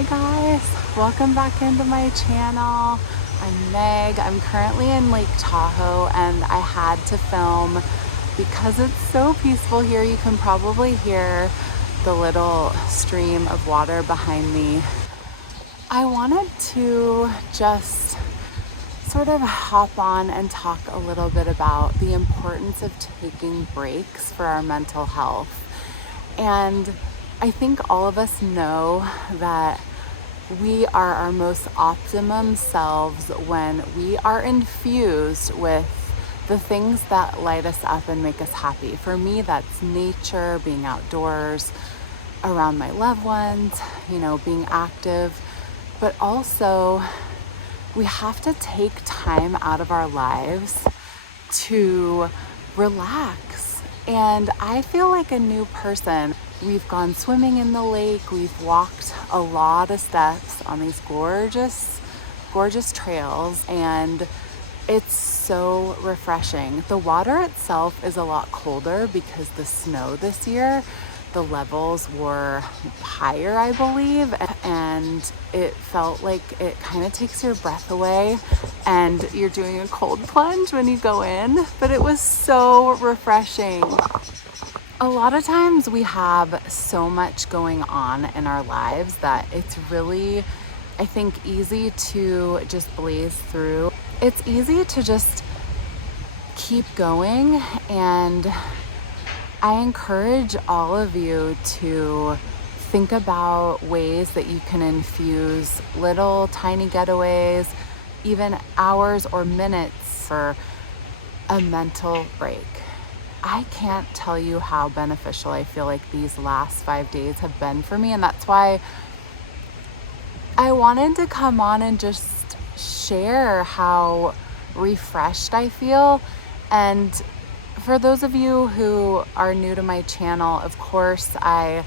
Hi guys, welcome back into my channel. I'm Meg. I'm currently in Lake Tahoe and I had to film because it's so peaceful here. You can probably hear the little stream of water behind me. I wanted to just sort of hop on and talk a little bit about the importance of taking breaks for our mental health. And I think all of us know that we are our most optimum selves when we are infused with the things that light us up and make us happy. For me, that's nature, being outdoors, around my loved ones, being active. But also, we have to take time out of our lives to relax. And I feel like a new person. We've gone swimming in the lake. We've walked a lot of steps on these gorgeous, gorgeous trails, and it's so refreshing. The water itself is a lot colder because the snow this year, the levels were higher, I believe, and it felt like it kind of takes your breath away and you're doing a cold plunge when you go in, but it was so refreshing. A lot of times we have so much going on in our lives that it's really, I think, easy to just blaze through. It's easy to just keep going, and I encourage all of you to think about ways that you can infuse little tiny getaways, even hours or minutes for a mental break. I can't tell you how beneficial I feel like these last 5 days have been for me. And that's why I wanted to come on and just share how refreshed I feel. And for those of you who are new to my channel, of course, I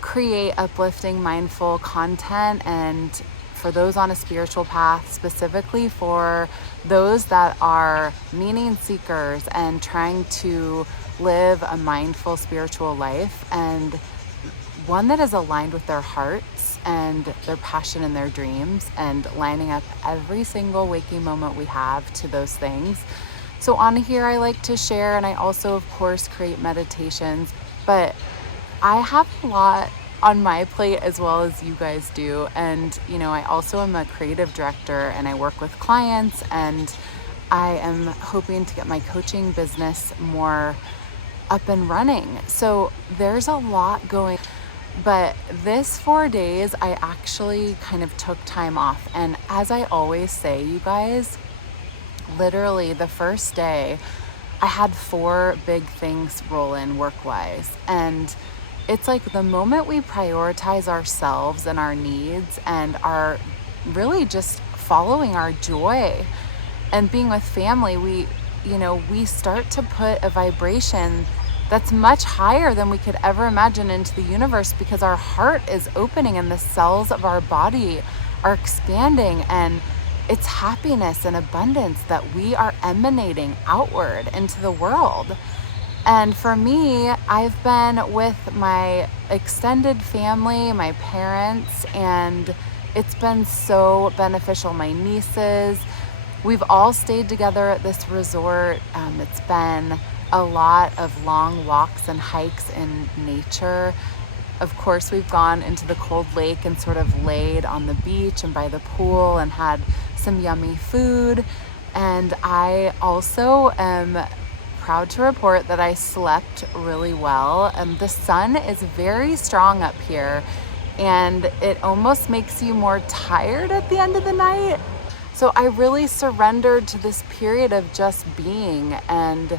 create uplifting, mindful content, and for those on a spiritual path, specifically for those that are meaning seekers and trying to live a mindful spiritual life, and one that is aligned with their hearts and their passion and their dreams, and lining up every single waking moment we have to those things. So on here, I like to share, and I also, of course, create meditations, but I have a lot on my plate as well as you guys do. And, I also am a creative director and I work with clients, and I am hoping to get my coaching business more up and running. So there's a lot going, but this 4 days, I actually kind of took time off. And as I always say, you guys, literally the first day, I had 4 big things roll in work-wise. And it's like the moment we prioritize ourselves and our needs and are really just following our joy and being with family, we start to put a vibration that's much higher than we could ever imagine into the universe, because our heart is opening and the cells of our body are expanding, and it's happiness and abundance that we are emanating outward into the world. And for me, I've been with my extended family, my parents, and it's been so beneficial. My nieces, we've all stayed together at this resort. It's been a lot of long walks and hikes in nature. Of course, we've gone into the cold lake and sort of laid on the beach and by the pool and had some yummy food. And I also am proud to report that I slept really well. The sun is very strong up here, and it almost makes you more tired at the end of the night. So I really surrendered to this period of just being, and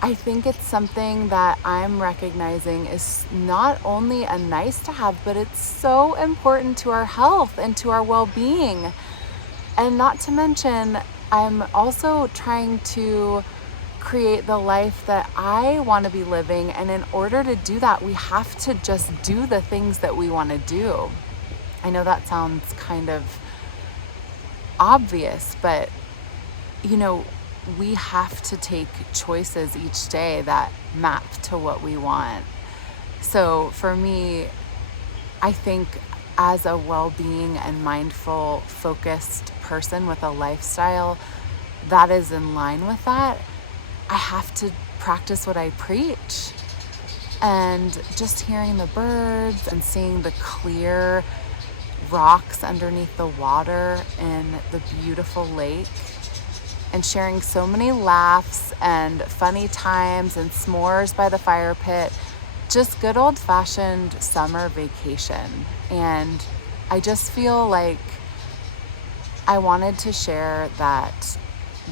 I think it's something that I'm recognizing is not only a nice to have, but it's so important to our health and to our well-being. And not to mention, I'm also trying to create the life that I want to be living. And in order to do that, we have to just do the things that we want to do. I know that sounds kind of obvious, but we have to take choices each day that map to what we want. So for me, I think as a well-being and mindful, focused person with a lifestyle that is in line with that, I have to practice what I preach. And just hearing the birds and seeing the clear rocks underneath the water in the beautiful lake, and sharing so many laughs and funny times and s'mores by the fire pit, just good old-fashioned summer vacation. And I just feel like I wanted to share that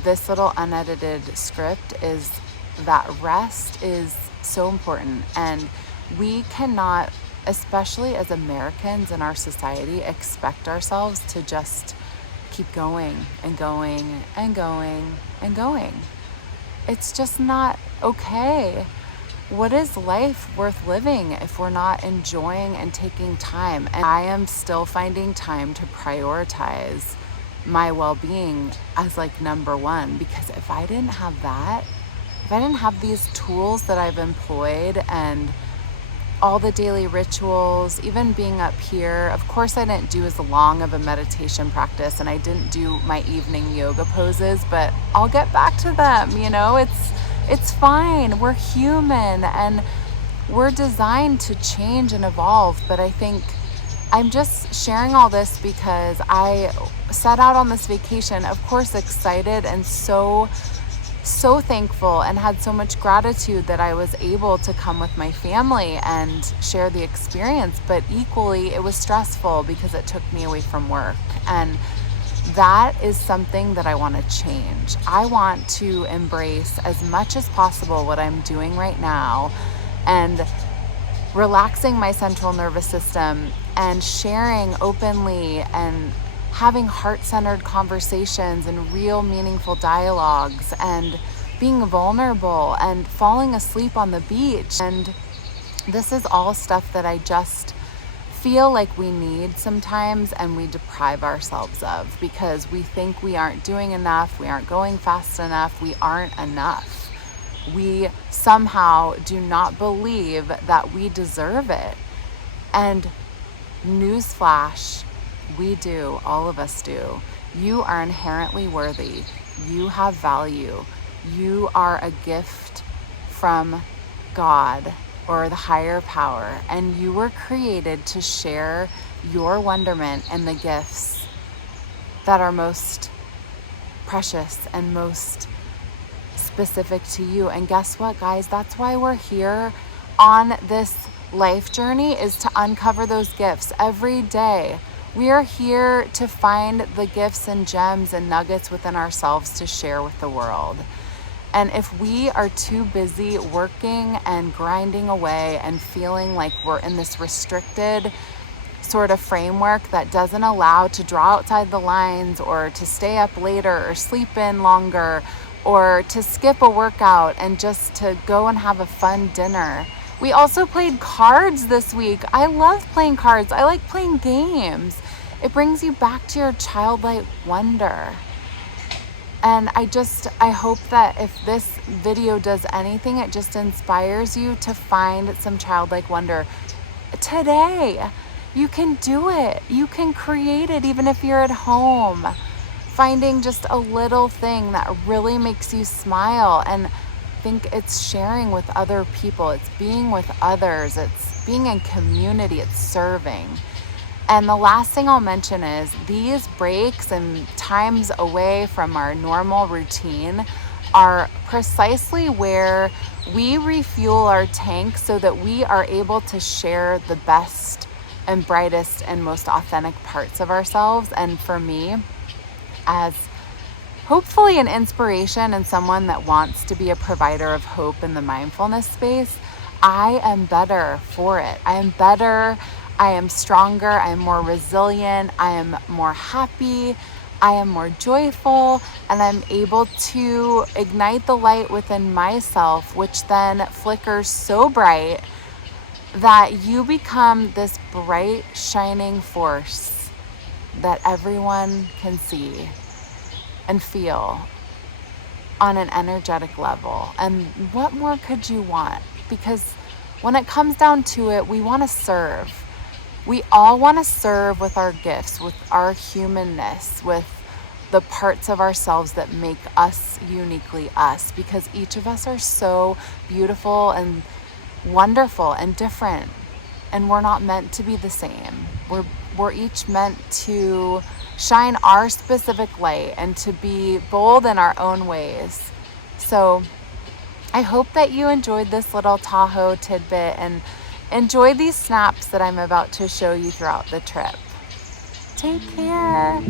this little unedited script is that rest is so important, and we cannot, especially as Americans in our society, expect ourselves to just keep going and going and going and going. It's just not okay. What is life worth living if we're not enjoying and taking time? And I am still finding time to prioritize my well-being as like number one, because if I didn't have that, if I didn't have these tools that I've employed and all the daily rituals, even being up here, of course I didn't do as long of a meditation practice and I didn't do my evening yoga poses, but I'll get back to them. You know, it's fine. We're human and we're designed to change and evolve. But I think I'm just sharing all this because I set out on this vacation, of course, excited and so thankful, and had so much gratitude that I was able to come with my family and share the experience. But equally, it was stressful because it took me away from work. And that is something that I want to change. I want to embrace as much as possible what I'm doing right now and relaxing my central nervous system and sharing openly and having heart-centered conversations and real meaningful dialogues and being vulnerable and falling asleep on the beach. And this is all stuff that I just feel like we need sometimes, and we deprive ourselves of because we think we aren't doing enough, we aren't going fast enough, we aren't enough. We somehow do not believe that we deserve it. And newsflash, we do. All of us do. You are inherently worthy. You have value. You are a gift from God or the higher power, and you were created to share your wonderment and the gifts that are most precious and most specific to you. And guess what, guys? That's why we're here on this life journey, is to uncover those gifts every day. We are here to find the gifts and gems and nuggets within ourselves to share with the world. And if we are too busy working and grinding away and feeling like we're in this restricted sort of framework that doesn't allow to draw outside the lines or to stay up later or sleep in longer or to skip a workout and just to go and have a fun dinner. We also played cards this week. I love playing cards. I like playing games. It brings you back to your childlike wonder. And I hope that if this video does anything, it just inspires you to find some childlike wonder today. You can do it. You can create it even if you're at home. Finding just a little thing that really makes you smile. And I think it's sharing with other people. It's being with others. It's being in community. It's serving. And the last thing I'll mention is these breaks and times away from our normal routine are precisely where we refuel our tank so that we are able to share the best and brightest and most authentic parts of ourselves. And for me, as hopefully an inspiration and someone that wants to be a provider of hope in the mindfulness space, I am better for it. I am better. I am stronger, I am more resilient, I am more happy, I am more joyful, and I'm able to ignite the light within myself, which then flickers so bright that you become this bright, shining force that everyone can see and feel on an energetic level. And what more could you want? Because when it comes down to it, we want to serve. We all want to serve with our gifts, with our humanness, with the parts of ourselves that make us uniquely us, because each of us are so beautiful and wonderful and different, and we're not meant to be the same. We're each meant to shine our specific light and to be bold in our own ways. So I hope that you enjoyed this little Tahoe tidbit and enjoy these snaps that I'm about to show you throughout the trip. Take care.